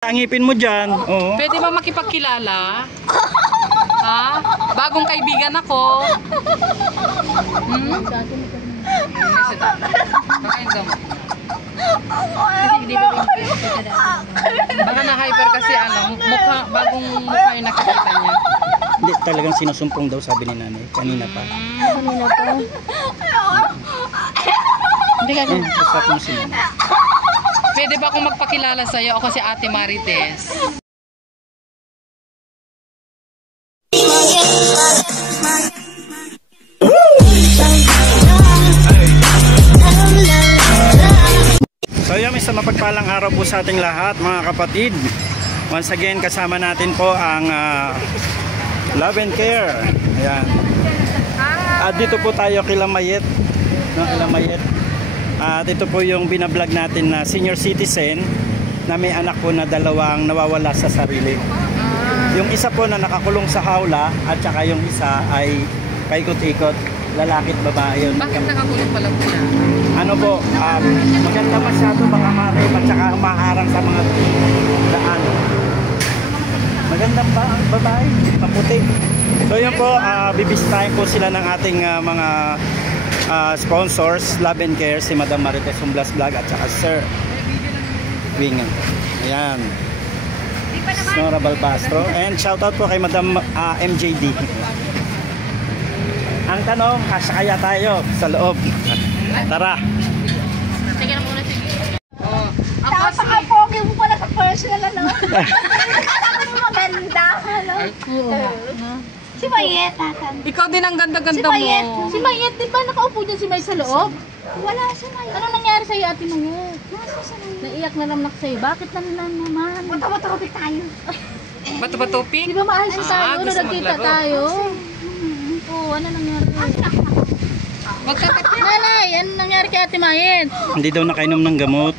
Ang ngipin mo dyan. Oo. Pwede ba makipagkilala? Ha? Bagong kaibigan ako. Baka na-hyper kasi mukha, bagong mukha yung nakikita niya. Hindi, talagang sinusumpong daw sabi ni nanay. Kanina pa. Kanina pa. Hindi ka ganun. Kasap mo si nanay. Pwede ba akong magpakilala sa'yo? Ako si Ate Marites. So yun, isang mapagpalang araw po sa ating lahat mga kapatid. Once again kasama natin po ang Love and Care. Ayan. At dito po tayo kila Mayet. No, kila Mayet. At ito po yung binablog natin na senior citizen na may anak po na dalawang nawawala sa sarili. Yung isa po na nakakulong sa hawla at saka yung isa ay paikot-ikot, lalaki at babae yun. Bakit nakakulong pala po siya? Ano po, maganda masyado mga marip at saka maharang sa mga daan. Magandang babae, maputi. So yun po, bibisitahin po sila ng ating mga sponsors, Love and Care, si Madam Marites Humblas Vlog at saka Sir Wingan. Ayan. Nora Balbastro. And shoutout po kay Madam MJD. Ang tanong, kasya kaya tayo sa loob? Tara. Sige na muna, sige. Napaka-pogi mo pala sa personal, ano? Maganda, ano? Si Mayet, tatan. Ikaw din ang ganda-ganda Si Mayet. mo. Si Mayet, di ba nakaupo dyan si May sa loob? Wala si Mayet. Ano nangyari sa'yo, Ate Mayet? Nasa sa Mayet. Naiyak na naman ako sa'yo. Bakit naman? Matawa-tawag tayo. Bato ba topic? Di ba maayos Ah, tayo? Ano gusto nagkita maglaro. tayo? Oo, ano nangyari? Nanay, ano nangyari kay Ate Mayet? Hindi daw nakainom ng gamot.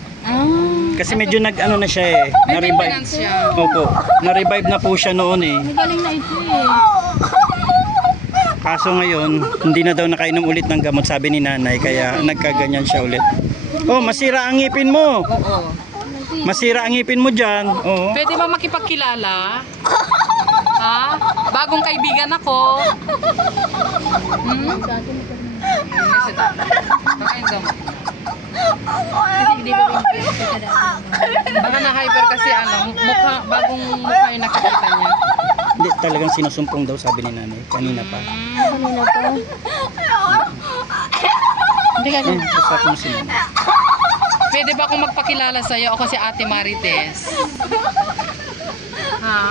Kasi medyo nag-ano na siya eh. May Na-revive. maintenance siya. Opo. Na-revive na po siya noon eh. May galing na ito eh. Kaso ngayon, hindi na daw nakainom ulit ng gamot sabi ni nanay. Kaya nagkaganyan siya ulit. Oh, masira ang ngipin mo. Oo. Masira ang ngipin mo dyan. Oo. Pwede ba makipagkilala? Ha? Bagong kaibigan ako. Baka na-hyper kasi mukha, bagong mukha yung nakikita niya. Hindi, talagang sinusumpong daw sabi ni nanay. Kanina pa. Kanina pa. Hindi ka ganun. Kasap mo si nanay. Pwede ba akong magpakilala sa'yo? Ako si Ate Marites. Ha?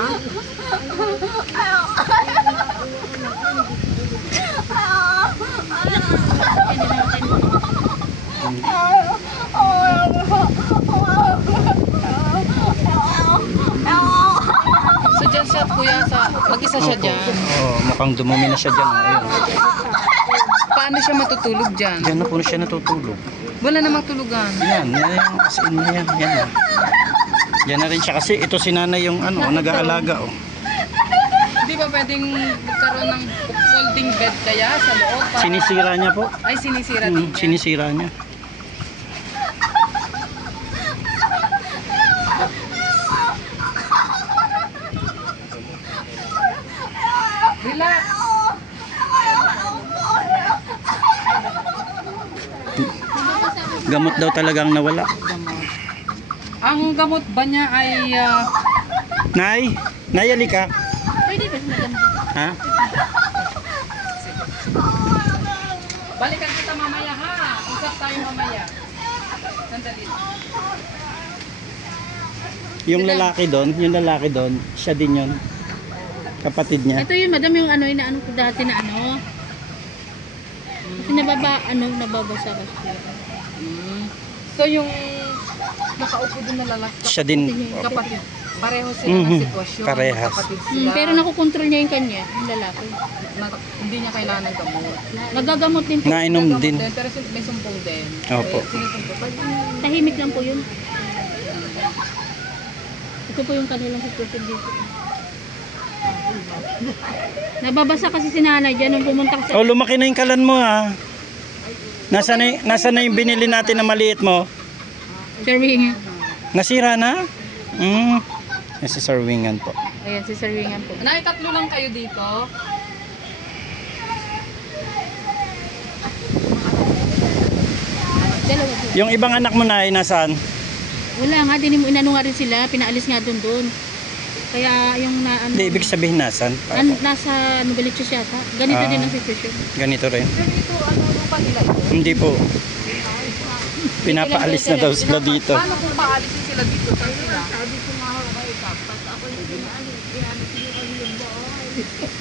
So dyan siya, kuya, mag-isa siya dyan. Oh, mukhang dumumi na siya dyan. Ayun. Paano siya matutulog dyan? Dyan na po siya natutulog. Wala namang tulugan. Yan yung kasi yan. Yan. Yan na rin siya kasi ito si nanay yung nag-aalaga oh. Hindi ba pwedeng magkaroon ng folding bed kaya sa loob? Sinisira niya po. Ay, sinisira din niya. Sinisira niya. Relax. Gamot daw talagang nawala. Ang gamot ba niya ay... Nay, halika. Pwede ba maganda? Ha? Balikan kita mamaya ha. Usap tayo mamaya. Sandali. Yung lalaki doon, siya din yon. Kapatid niya. Ito yun, madam, yung inaano ko dati na Kasi nababasa ka siya. So yung nakaupo din na lalaki. Siya din. Kapatid. Pareho sila ng sitwasyon. Parehas. Kapatid sila. Pero nakukontrol niya yung kanya, yung lalaki. Hindi niya kailangan ng gamot. Nagagamot din po. Nainom din. Pero may sumpong din. Opo. Sinusumpong. Tahimik lang po yun. Ito po yung kanilang sitwasyon dito. Nababasa kasi si nanay dyan nung pumunta sa... Oh, lumaki na yung kalan mo ha. Nasa na yung binili natin na maliit mo? Sir Wing. Nasira na? Yan si Sir Wingan po. Ayan, si Sir Wingan po. Nay, tatlo lang kayo dito. Dalawa po. Yung ibang anak mo na ay nasaan? Wala nga, inano nga rin sila, pinaalis nga doon. Kaya yung na ano, Hindi, ibig sabihin nasaan? nasa Novaliches yata. Ganito din ang sitwasyon. Ganito rin. Pero dito, ano lupa nila ito? Hindi po. Pinapaalis na daw sila dito. Paano kung paalisin sila dito? Saan sila?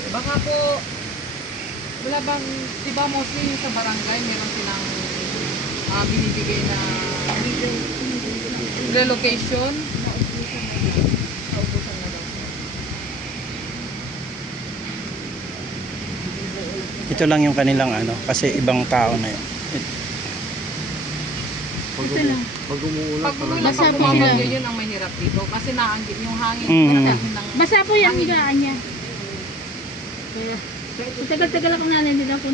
Baka po, wala bang, di ba mostly yung sa barangay, meron silang binibigay na relocation. Ito lang yung kanilang ano, kasi ibang tao na yun. Ito lang. Pag umuulan, Basa pag po sila. bumabagyo, yun ang mahirap dito. Kasi naanggit yung hangin. Mhm. Basa po yung higaan niya. Kaya, tagal-tagal akong nanay din ako.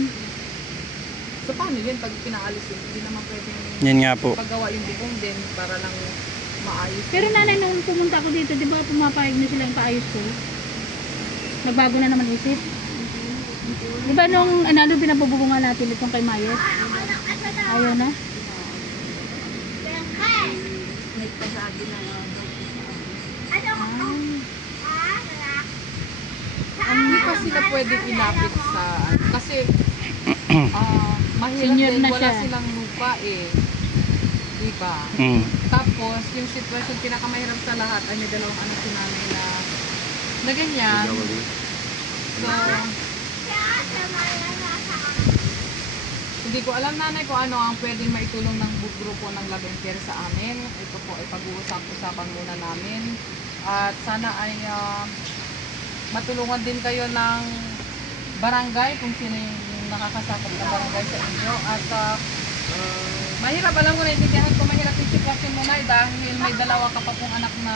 So paano yun pag pinaalis yun? Hindi naman pwedeng Yan nga po. paggawa yung bubong din para lang maayos. Pero nanay, nung pumunta ako dito, di ba pumapayag na silang paayos ko? Nagbago na naman isip. Di ba nung ano pinapabubungan natin itong kay Mayet? Ayaw na? Hindi pa sila pwedeng ilapit sa kasi mahirap Senior din, na wala siya. silang lupa eh. Diba? Mm. Tapos, yung sitwasyon pinakamahirap sa lahat ay may dalawang anak si nanay na ganyan. So, hindi ko alam nanay kung ano ang pwedeng maitulong ng grupo ng Love and Care sa amin. Ito po ay pag-uusap-usapan muna namin. At sana ay matulungan din kayo ng barangay kung sino yung nakakasakop na barangay sa inyo. At mahirap, alam ko, naiintindihan ko mahirap yung sitwasyon mo na dahil may dalawa ka pa pong anak na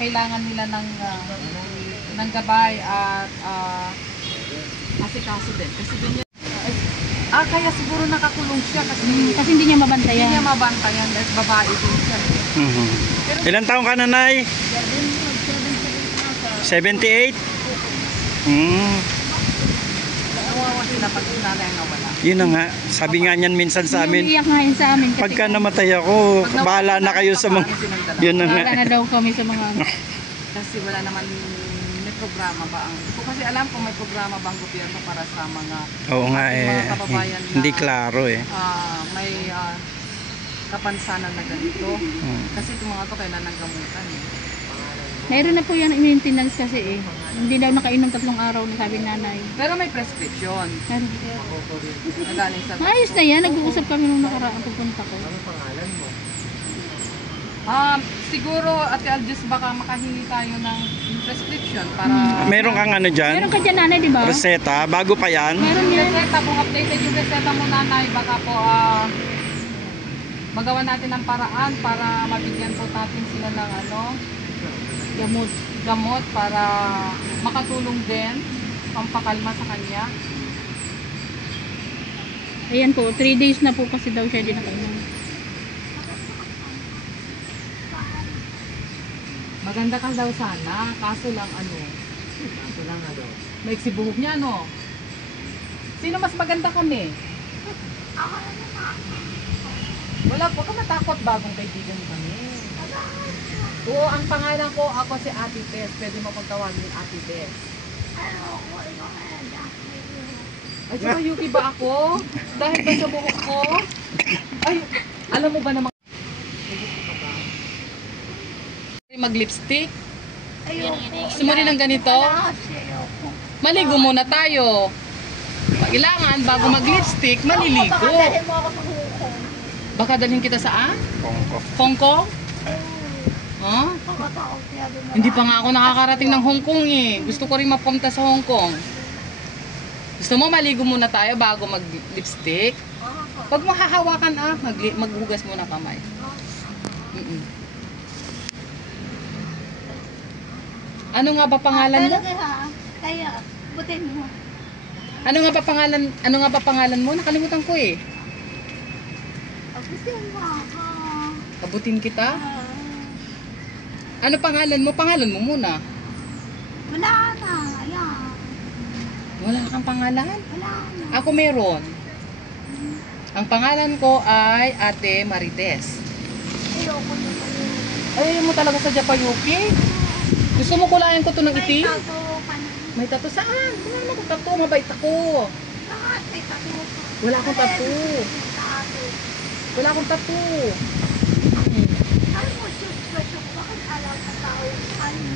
kailangan nila ng gabay at asikaso din. Kasi ganyan. Kaya siguro nakakulong siya kasi Kasi hindi niya hindi mabantayan. niya mabantayan dahil babae din siya. Mhm. Ilan taong ka na, Nay? 78? Mm. Nawawa sila pag sinanay ang nawala. Yun na nga. Sabi nga niyan minsan sa amin, Iyak nga yun sa amin. Kasi pagka namatay ako, bahala na kayo sa mga... Yun na nga. bahala na daw kami sa mga ano. Kasi wala naman may programa ba ang... Hindi ko kasi alam kung may programa ba ang gobyerno para sa mga Oo nga ating eh. mga kababayan na Hindi klaro eh. may kapansanan na ganito. Mm. Kasi itong mga to kailan ng gamutan eh. Mayroon na po yan maintenance kasi eh. Hindi daw nakainom 3 araw na sabi nanay. Pero may prescription. Pero, Na galing sa... maayos na yan. Nag-uusap kami nung nakaraang pagpunta ko. Siguro, Ate Aljus, baka makahingi tayo ng prescription para... Meron kang ano dyan? Meron ka dyan nanay, di ba? Reseta? Bago pa yan? Meron yan. Reseta, kung updated yung reseta mo nanay, baka po magawa natin ng paraan para mabigyan po natin sila ng gamot para makatulong din, pampakalma sa kanya. Ayan po, 3 days na po kasi daw siya din nakainom. Maganda ka daw sana, kaso lang maiksi buhok niya, no? Sino mas maganda kami? Wala po ka matakot, bagong kaibigan kami. Oo, ang pangalan ko, ako si Ate Tess. Pwede mo pagtawagin Ate Tess. Ay, saka Yuki ba ako? Dahil ba sa buhok ko? Ay, alam mo ba naman? Mag-lipstick? Gusto mo rin ng ganito? Maligo muna tayo. Kailangan bago mag-lipstick, maliligo. Baka dalhin kita saan? Hong Kong? Huh? Hindi pa nga ako nakakarating ng Hong Kong eh. Gusto ko rin mapunta sa Hong Kong. Gusto mo maligo muna tayo bago mag-lipstick? Huwag mo hahawakan maghugas muna kamay. Ano nga ba pangalan mo? Kaya, butin mo. Ano nga ba pangalan mo? Nakalimutan ko eh. Butin mo ako. Abutin kita? Ano pangalan mo? Pangalan mo muna. Wala na. Ayan. Wala kang pangalan? Wala na. Ako meron. Ang pangalan ko ay Ate Marites. Ayoko na pala. Ay, mo talaga sa Japayuki? Gusto mo kulayan ko to ng May itim? tato ka na. May tato saan? Wala naman akong tato. Mabait ako. Lahat may tato ka. Wala akong tato. May tato. Wala akong tato. Alam mo, shoot, bakit alam sa tao? Ano?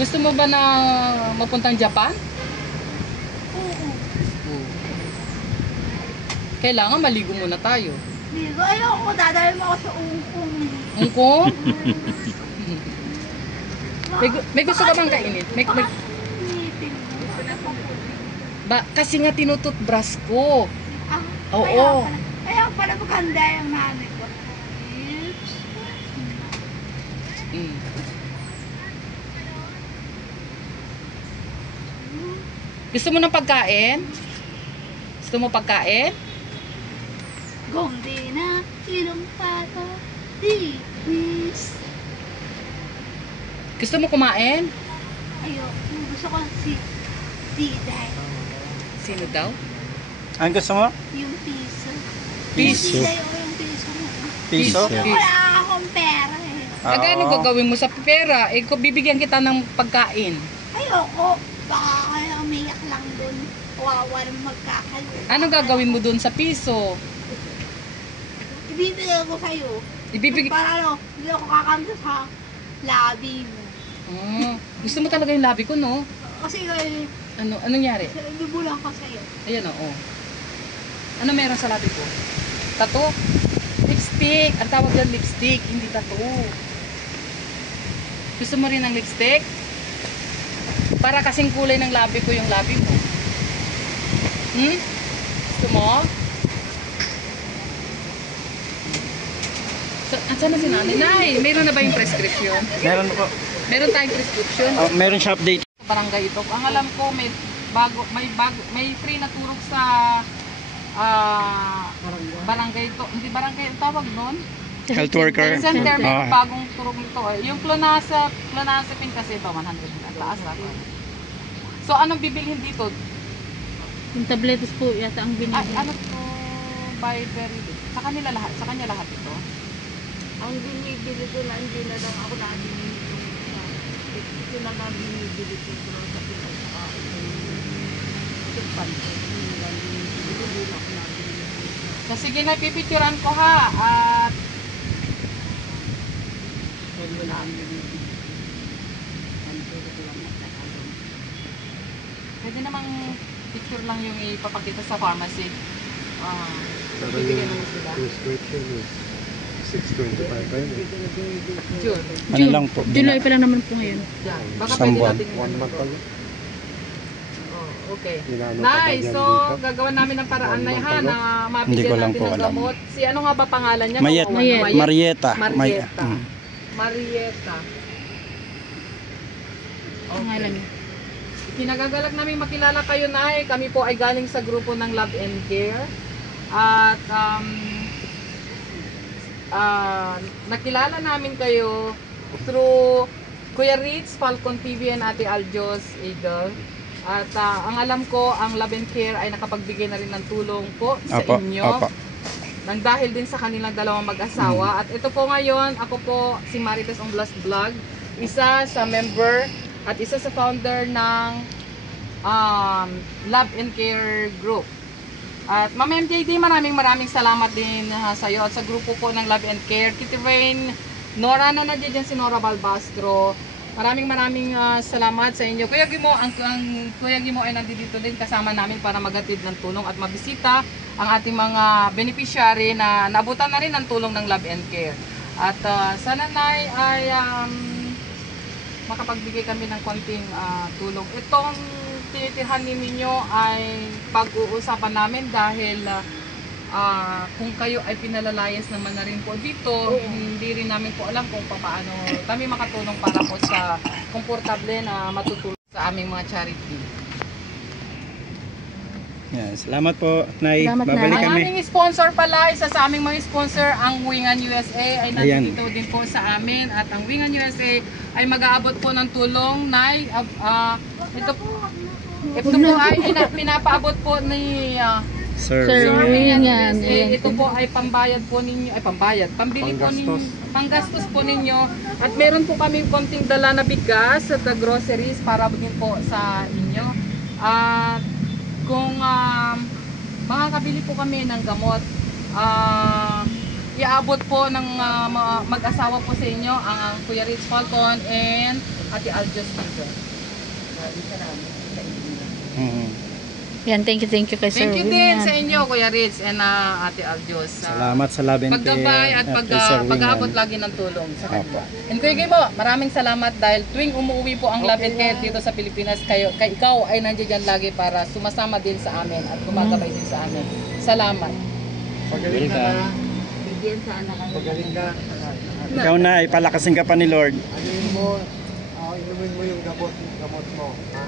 Gusto mo ba na mapuntang Japan? Oo. Kailangan maligo muna tayo. Digo, ayoko, dadalhin mo ako sa ungkong. Ungko? May gusto ka bang kainin? Kasi nga tinututbrush ko. Oo. Kaya pala maganda yung nanay ko. Lips. Mm. Gusto mo ng pagkain? Gusto mo pagkain? Gomdi na, ilong pato, dis. Gusto mo kumain? Ayoko, gusto ko si Diday. Sino daw? Ang gusto mo? Yung piso. Piso. Yung Diday o yung piso mo. Piso? Wala akong pera eh. Agano gagawin mo sa pera? Kung bibigyan kita ng pagkain. Ayoko, baka kaya umiyak lang dun. Wawa ng magkakalit. Ano gagawin mo dun sa piso? Ibibigay ko sa'yo. Para ano, hindi ako kakanta sa labi mo. Gusto mo talaga yung labi ko, no? Kasi Anong nangyari? bibulang ko sa'yo. Ayan, oo. Ano meron sa labi ko? Tattoo? Lipstick. Ang tawag yan lipstick, hindi tattoo. Gusto mo rin ng lipstick? Para kasing kulay ng labi ko yung labi mo. Gusto mo? Saan na si nanay? Nay, meron na ba yung prescription? Meron po. Meron tayong prescription? Meron siya update. Sa barangay ito. Ang alam ko may free na turok sa barangay ito. Hindi barangay ang tawag noon. Health worker. Center, may Ah. bagong turok nito. Yung clonazepam kasi ito 100 ang taas na. So anong bibilhin dito? Yung tabletes po yata ang binili. Ano to? By very sa kanya lahat ito. Ang binibili ko na, hindi na lang ako nabibili. Ito na lang binibili ko sa pinagkain. So sige na, pipicturan ko ha. At pwede namang picture lang yung ipapakita sa pharmacy. Bibigyan naman sila. Prescription is 625 pa yun eh. June. Ano lang po? July pa lang naman po ngayon. Yeah. Baka Isang pwede buwan. natin 1 month pa yun. Okay. Inaano pa ba Nay, yan so dito? gagawin namin ng paraan na ha na Hindi ko mabigyan lang natin po ng alam. gamot. Si ano nga ba pangalan niya? Mayet. Kawawa. Marieta. Marieta. Marieta. Pangalan niya. Kinagagalak namin makilala kayo, Nay. Kami po ay galing sa grupo ng Love and Care. At nakilala namin kayo through Kuya Ritz, Falcon TV, and Ate Aljos Eagle. At ang alam ko, ang Love and Care ay nakapagbigay na rin ng tulong po sa inyo. Opo. Nang dahil din sa kanilang dalawang mag-asawa. At ito po ngayon, ako po si Marites Onglas Vlog, isa sa member at isa sa founder ng Love and Care Group. At Ma'am MJD, maraming salamat din sa iyo at sa grupo po ng Love and Care. Kitty Rain, Nora na nandiyan si Nora Balbastro. Maraming salamat sa inyo. Kuya Gimo, ang Kuya Gimo ay nandito din kasama namin para maghatid ng tulong at mabisita ang ating mga beneficiary na naabutan na rin ng tulong ng Love and Care. At sana Nay ay makapagbigay kami ng konting tulong. Itong tinitirhan ninyo ay pag-uusapan namin dahil kung kayo ay pinalalayas naman na rin po dito, hindi rin namin po alam kung paano kami makatulong para po sa komportable na matutulong sa aming mga charity. Yan, salamat po, Nay. Salamat, Babalik Nay. kami. Ang aming sponsor pala, isa sa aming mga sponsor, ang Wingan USA ay Ayan. nandito din po sa amin. At ang Wingan USA ay mag-aabot po ng tulong. Nay, ito po ay pinapaabot po ni Sir. Sir. Wingan Yan, USA. yan. Ito po ay pambayad po ninyo, ay pambayad, pambili po ninyo, panggastos po ninyo. At meron po kami konting dala na bigas at groceries para din po sa inyo. At kung makakabili po kami ng gamot, iaabot po ng mag-asawa po sa inyo ang Kuya Rich Falcon and Ate Aljos dito. Yan, thank you kay Sir Thank you din Wingan. sa inyo Kuya Rich and Ate Aljos. Salamat sa 11 Paggabay at kay Sir Wingan. pag-aabot lagi ng tulong sa Apo. kanila. And Kuya Gimo, maraming salamat dahil tuwing umuwi po ang Love and Care dito sa Pilipinas, ikaw ay nandiyan dyan lagi para sumasama din sa amin at gumagabay din sa amin. Salamat. Pagaling ka. Bigyan sana kayo. Pagaling ka. Ikaw na, ipalakasin ka pa ni Lord. Anuin mo, inumin mo yung gamot mo. Ha?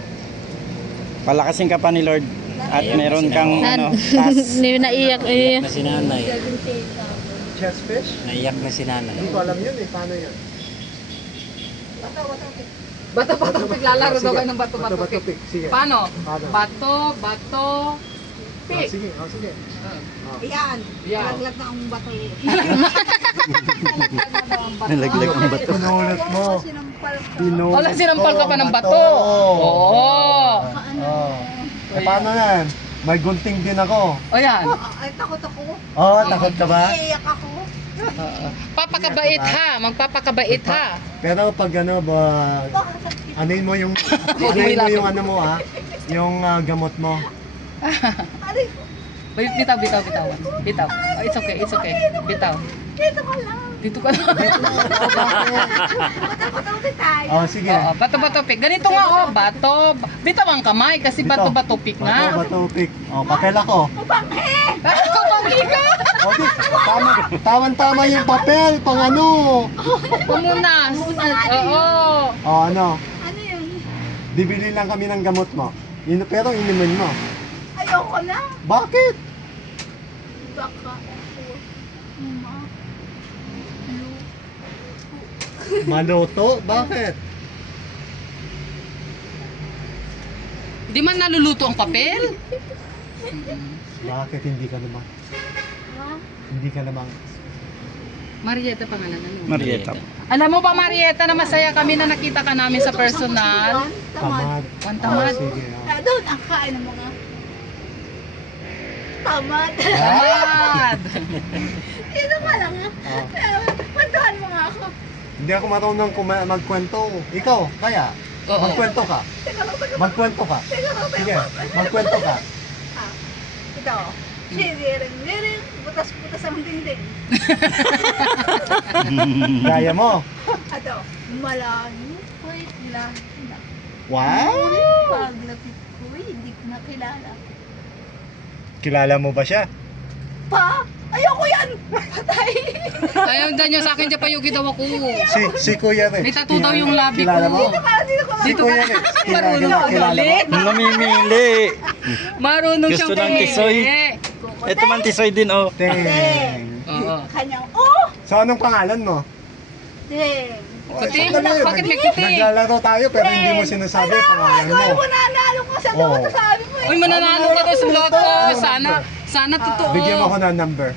Palakasin ka pa ni Lord. At meron kang Nan- pass. naiyak eh. Na si nanay. Chest fish? Naiyak na si nanay. Hindi ko alam yun eh. Paano yun? Bato-bato pig, lalaro daw Sige. kayo ng bato-bato Bato-bato pig. pig. Sige. Paano? Paano? Bato pig. Sige. Sige. Yan. Yan. Laglag na ang bato. Nalaglag ang bato. Pinulat mo. Sinampal ka. Pinulat Wala, sinampal ka pa ng ang bato. Oo. Oh. Paano yan? May gunting din ako. O yan. Ay, takot ako. Oh, takot ka ba? Iiyak ako. Papakabait ha. Magpapakabait ha. Pero pag ano ba, anuin mo yung ano mo ah, yung gamot mo. Aray, Bitaw. Bitaw. Oh, it's okay. Bitaw. dito ka lang. Dito ka na. Bato-bato tayo. Oh, sige. Oo, bato-bato pig. Ganito nga oh, bato. Bitaw ang kamay kasi Bitaw. bato-bato pig nga. Bato pick. Oh, papel ako. Panghi ka. O di, tama yung papel, pang ano. Pamunas. Oo. O ano, Ano yun? bibili lang kami ng gamot mo. Pero inumin mo. Ayoko na. Bakit? Baka ako. Maloto? Bakit? Di man naluluto ang papel? Bakit hindi ka naman? Hindi ka naman. Marieta pangalan ano? Marieta. Alam mo ba Marieta na masaya kami na nakita ka namin sa personal? Tamad. Tamad. Oh, sige. Oh. Doon ang kain ng mga tamad. Tamad. Dito ka lang ah. Kwentuhan mo nga ako. Hindi ako marunong magkwento. Ikaw, kaya? Oo. Magkwento ka. Magkwento ka. Sige, magkwento ka. Ito. Liring. Butas ang dingding. Kaya mo. Ito. Malayo. Wait lang. Wow! Paglapit ko, hindi ko nakilala. Kilala mo ba siya? Pa! Ayoko yan! Patay! Ayaw ganyan sa akin, Japayugi daw ako. Si Kuya Rex. May tattoo daw yung labi ko. Kilala mo? Si Kuya Rex. Marunong ako Kilala mo? ulit. Namimili. Marunong Gusto siyang ng tisoy. Ito man tisoy din oh. Teng. Oo. Kanyang, oh! So anong pangalan mo? Ding! Kuti? Sandali, Bakit may kuti? Naglalaro tayo pero hindi mo sinasabi ang pangalan mo. Ay, mananalo ko sa Oo. loto, sabi mo eh. Uy, mananalo ka daw sa loto. Sana totoo. Bigyan mo ako ng number.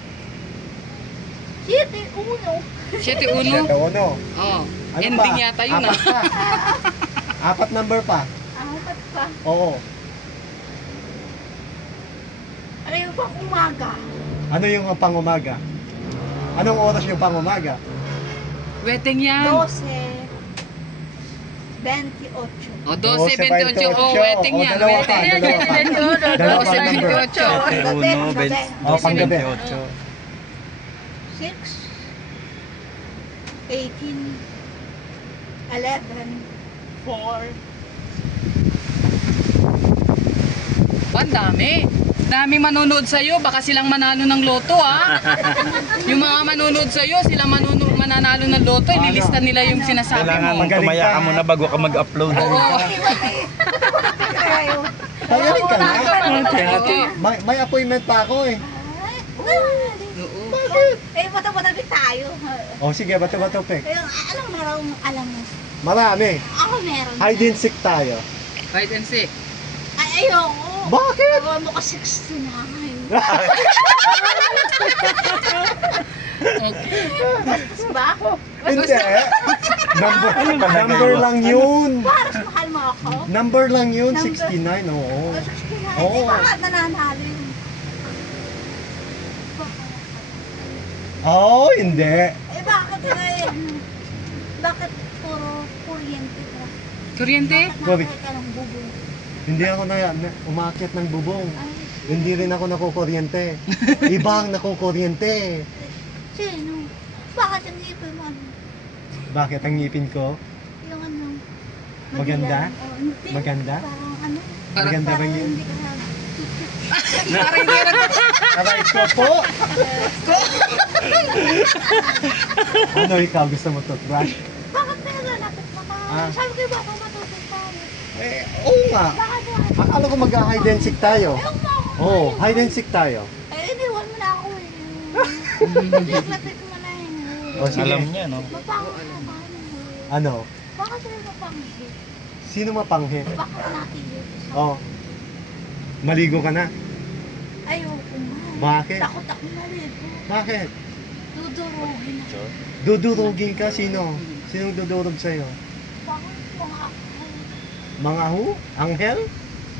7-1. 7-1. Ano? Oh. Ano Ending pa? yata yun Apat ah. pa. Apat number pa. Apat pa. Oo. Ano pa umaga? Ano yung pang-umaga? Anong oras yung pang-umaga? Wedding yan. 12-28. O, 12-28. O, wedding yan. Dalawa pa. Wedding. Dalawa pa number. 12-28. Oh, panggabi. 6, 18, 11, 4. Ang dami. Daming manonood sa'yo, baka silang manalo ng loto ha. Yung mga manonood sa'yo, sila mananalo ng loto, ililista nila yung sinasabi Kailangan mo. Magaling tumaya ka, ka ha? muna bago ka mag-upload. Oo. Tagaling ka na. Okay. May appointment pa ako eh. Oo. Bakit? Eh, bata-bata tayo. O sige, bato-bato pek. Anong meron, alam mo? Marami. Ako meron. Hide and seek tayo. Hide and seek. Ay, ayoko. Bakit? Gawa mo ka 69. Okay. Bastos ba? Hindi. Number lang yun. Parang mahal mo ako. Number lang yun, Number. 69. Oo. 69. Oo. Eh, bakit nananalo yun? Oh, hindi. Eh, bakit bakit puro kuryente ka? Kuryente? Gobi. Bakit ka ng bubong? Hindi ako umakyat ng bubong. Ay, Hindi rin ako nakukuryente. Iba ang nakukuryente. sino? Bakit ang ipin mo? Bakit ang ngipin ko? Yung ano? Maganda? madilang? Oh, hindi. Maganda? Parang ano? Maganda ba Parang yun? hindi ka Parang hindi na. Aray ko po! Ano ikaw? Gusto mo toothbrush? Bakit nalalapit mo ka? Ah. Sabi ko baka matutok tayo. Eh, oo nga. Bakit Akala ko mag-hide and seek tayo. Ayaw mo ako. Oo, hide and seek tayo. Eh, iniwan mo na ako eh. Lapit mo na yun. O sige. Alam niya, no? Mapango ka ba? Ano? Bakit sila mapanghi? Sino mapanghi? Bakit natin yun? Oh. Maligo ka na? Ayoko nga. Bakit? Takot ako maligo. Bakit? Dudurugin ako. Dudurugin ka? Sino? Sinong dudurog sa'yo? Bakit mga ako? Mga hu? Anghel?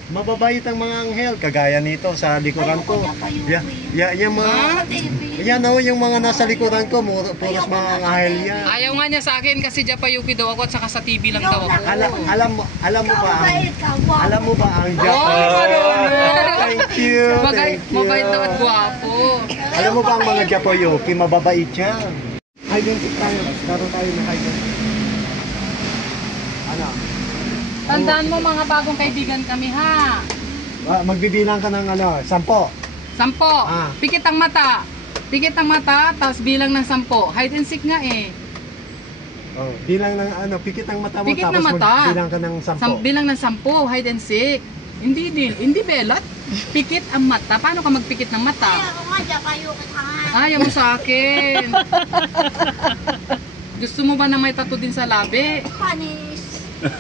Mababait ang mga anghel. Kagaya nito sa likuran ko. Yung mga... Sa TV. Yan o, yung mga nasa likuran ko, puros mga anghel yan. Ayaw nga niya sa akin kasi Japayuki daw ako at saka sa TV lang daw ako. Alam mo ba ang... Alam mo ba ang Oh, Japan? marunong. Thank you, thank you. Mabait daw at gwapo. Alam mo ba ang mga Japoyoki, mababait yan. Hide and seek tayo. Laro tayo ng hide and seek. Ano? Tandaan mo mga bagong kaibigan kami ha. Magbibilang ka ng 10. 10. Ah. Pikit ang mata. Pikit ang mata, tapos bilang ng 10. Hide and seek nga eh. Oh, bilang ng pikit ang mata mo, Pikit ng tapos mata. magbilang ka ng 10. Bilang ng 10, hide and seek. Hindi belot. Pikit ang mata. Paano ka magpikit ng mata? Ayaw nga, Japayo ka nga. Ayaw mo sa akin. Gusto mo ba na may tattoo din sa labi? Panis.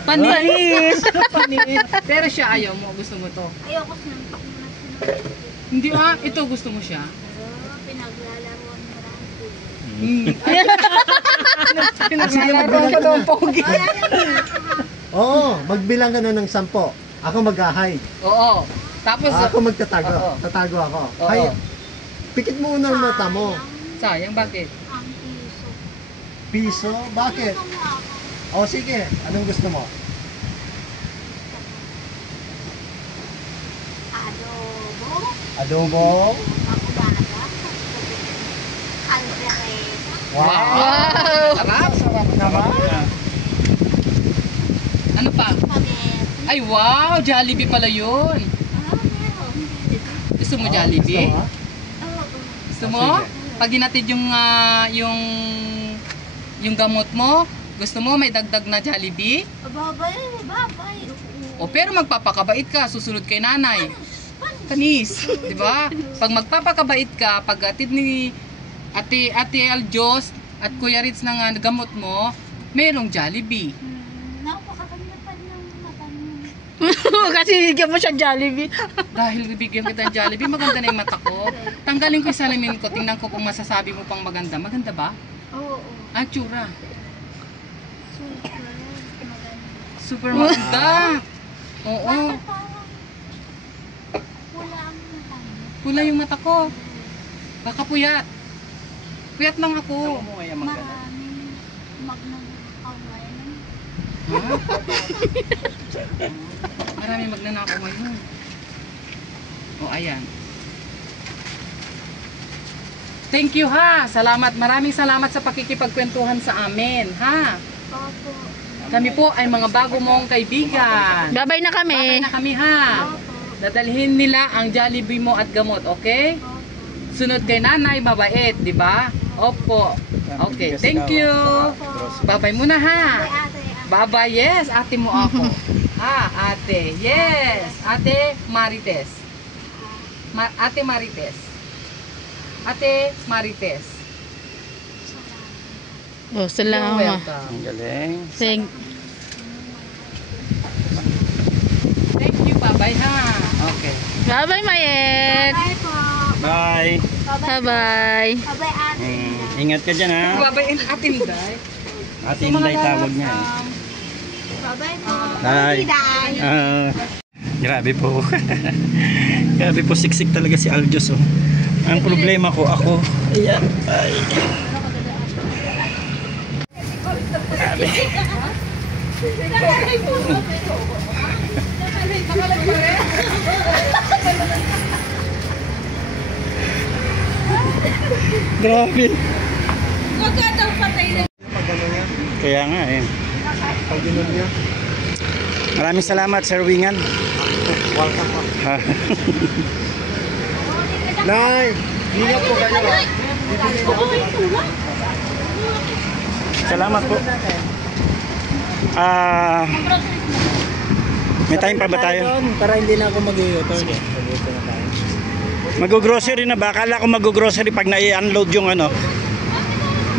Panis! Panis. Pero siya ayaw mo. Gusto mo to. Ayoko sinuntok mo na sinuntok. Hindi ito gusto mo siya. Pinaglalaroan mo lang po. Pinaglalaro ko daw ang pogi. Oo, magbilang ka na ng 10. Ako mag-hide. Oo. Tapos, Ako magtatago. Oo. Tatago ako. Oo. Hay, pikit mo una ang mata mo. sayang, bakit? Ang piso. Piso? Bakit? Gusto mo ako. O sige, anong gusto mo? Adobo. Adobo? Makubaga. Kaldereta. Wow! Sarap! Sarap naman. Ano pa? Spaghetti. Ay, wow! Jollibee pala yun. Meron. Gusto mo Jollibee? Gusto mo? Oo. Gusto mo? Pag hinatid yung gamot mo, gusto mo may dagdag na Jollibee? Babay. O pero magpapakabait ka, susunod kay nanay. Panis, di ba? Pag magpapakabait ka, pag atid ni Ate Aljos at Kuya Ritz ng gamot mo, merong Jollibee. Napakakalipan ng mata mo. Kasi bigyan mo siya Jollibee. Dahil bibigyan kita ng Jollibee, maganda na yung mata ko. Tanggalin ko yung salamin ko, tingnan ko kung masasabi mo pang maganda. Maganda ba? Oo. Ah, tsura. Super. Maganda. Super maganda. Oo. Bakit parang wala ang mata mo? Pula yung mata ko. Baka puyat. Puyat lang ako. Maraming magnang away. Ha? Marami magnanakaw ngayon. O, ayan. Thank you ha. Salamat. Maraming salamat sa pakikipagkwentuhan sa amin. Ha? Opo. Kami po ay mga bago mong kaibigan. Babay na kami. Babay na kami ha. Dadalhin nila ang Jollibee mo at gamot, okay? Sunod kay nanay, mabait, di ba? Opo. Okay, thank you. Babay muna ha. Ate. Bye-bye, yes, ate mo ako. Ate. Yes. Ate Marites. Ate Marites. Ate Marites. Oh, You're salamat. welcome. Ang galing. Thank Thank you, bye-bye ha. Okay. Bye-bye, Mayet. Bye po. Bye. Bye-bye. Bye-bye, ate. Ingat ka dyan ha. Bye-bye and Ate Inday. Ate Inday tawag niya. Bye-bye po. Bye. Grabe po. Grabe po, siksik talaga si Aljos. Oh. Ang problema ko, ako. Ayan. Ay. Grabe. Kaya nga eh. Pag ginon niya, Maraming salamat, Sir Wingan. welcome po. Ha. Nay, ingat po kayo ha. Salamat po. May time pa ba tayo? Para hindi na ako mag-u-turn. Mag-grocery na ba? Akala ko mag-grocery pag na-unload yung ano,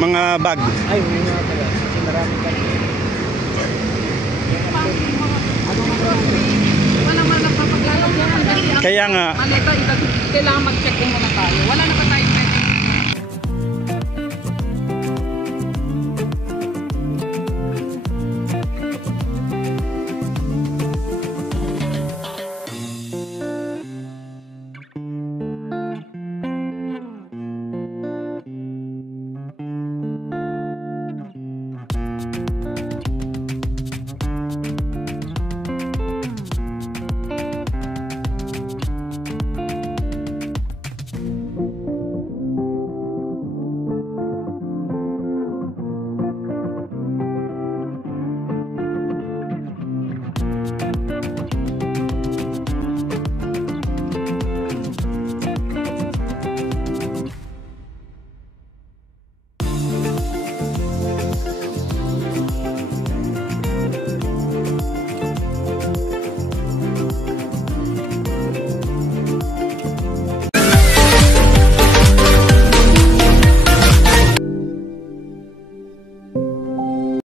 mga bag. Ay, hindi nga pala. Kasi marami ka. Wala man nagpapaglalaw yan. Kasi ang Kaya nga, maleta, kailangan mag-check in muna tayo. Wala na pa tayong